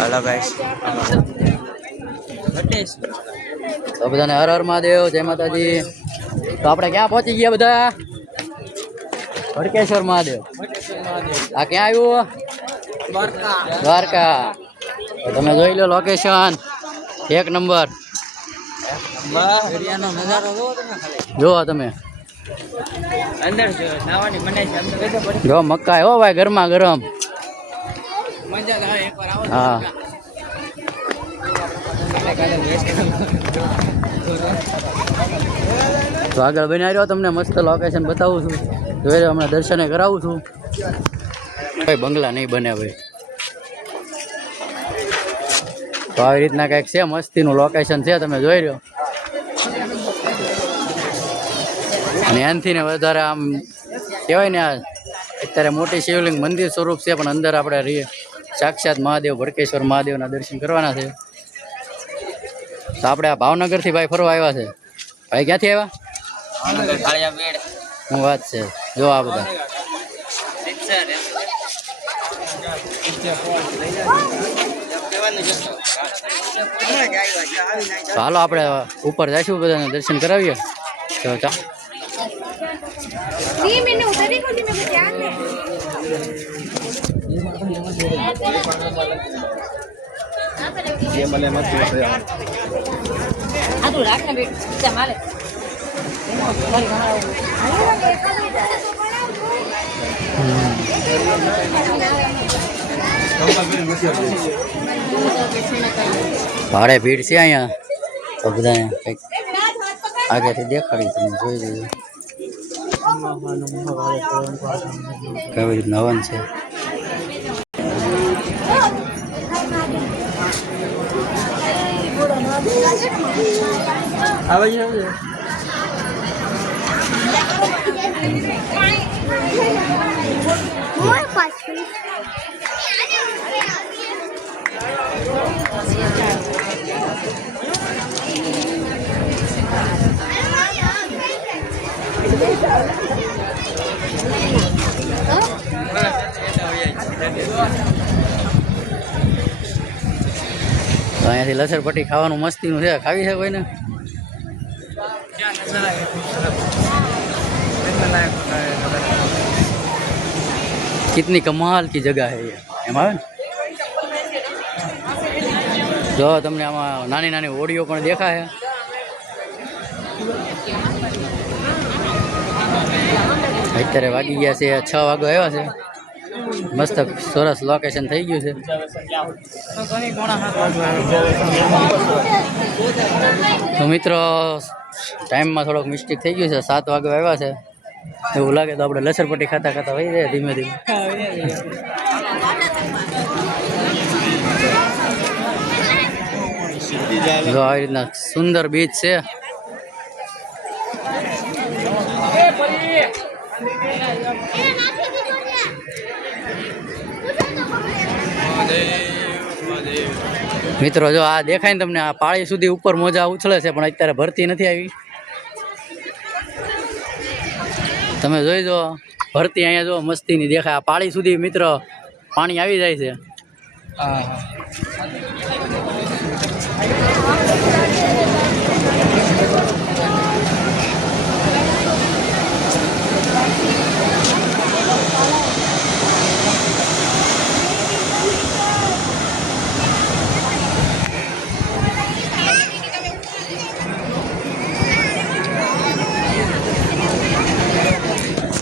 Hello guys તો બધાને હર હર મહાદેવ, જય માતાજી। તો આપણે ક્યાં પહોંચી ગયા બધા? ભડકેશ્વર મહાદેવ। આ ક્યાં આવ્યું? દ્વારકા। તો તમે જોઈ લો લોકેશન એક નંબર। જોવો તમે જો મકાઈ હો ભાઈ, ગરમા ગરમ। હા તો આગળ બન્યા રહ્યો, તમને મસ્ત લોકેશન બતાવું છું। જોઈ લો, હમણાં દર્શને કરાવું છું। ભાઈ બંગલા નહીં બને ભાઈ। તો આવી રીતના કંઈક છે, મસ્તીનું લોકેશન છે, તમે જોઈ રહ્યો। અને એનાથી ને વધારે આમ કહેવાય ને, અત્યારે મોટી શિવલિંગ મંદિર સ્વરૂપ છે, પણ અંદર આપણે રહીએ સાક્ષાત મહાદેવ ભડકેશ્વર મહાદેવના દર્શન કરવાના છે। તો આપણે આ ભાવનગરથી ભાઈ ફરવા આવ્યા છે। ભાઈ ક્યાંથી આવ્યા? શું વાત છે, જો આ બધા ચાલો આપણે ઉપર જઈશું, બધાને દર્શન કરાવીએ। તો ભારે ભીડ છે અહીંયા। તો બધાને કંઈક આગળથી દેખાડી, તમે જોઈ લેજો કેવી રીતના હવન છે। અહીંયાથી લસરપટ્ટી ખાવાનું મસ્તીનું છે, ખાવી છે કોઈને? कितनी कमाल की जगह है ये, एम આવે ને? જો તમને આમાં નાની નાની ઓડીઓ પણ દેખાય। અત્યારે વાગી ગયા છે 6 વાગવા આવ્યા છે। મસ્ત સરસ લોકેશન થઈ ગયું છે। તો મિત્રો ટાઈમમાં થોડોક મિસ્ટેક થઈ ગયું છે, 7 વાગવા આવ્યા છે। એવું લાગે તો આપણે લસરપટ્ટી ખાતા ખાતા વહી જાય ધીમે ધીમે। જો આવી રીતના સુંદર બીચ છે। મિત્રો જો આ દેખાય ને તમને, આ પાળી સુધી ઉપર મોજા ઉછળે છે, પણ અત્યારે ભરતી નથી આવી। તમે જોઈ જો ભરતી અહીંયા જો મસ્તીની દેખાય। આ પાળી સુધી મિત્ર પાણી આવી જાય છે।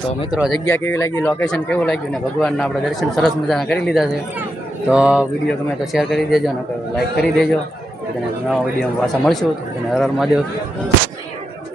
તો મિત્રો જગ્યા કેવી લાગી, લોકેશન કેવું લાગ્યું ને ભગવાનના આપણે દર્શન સરસ મજાના કરી લીધા છે। તો વિડીયો ગમે તો શેર કરી દેજો ને લાઈક કરી દેજો। નવા વિડીયોમાં પાછા મળશું। હર હર મહાદેવ।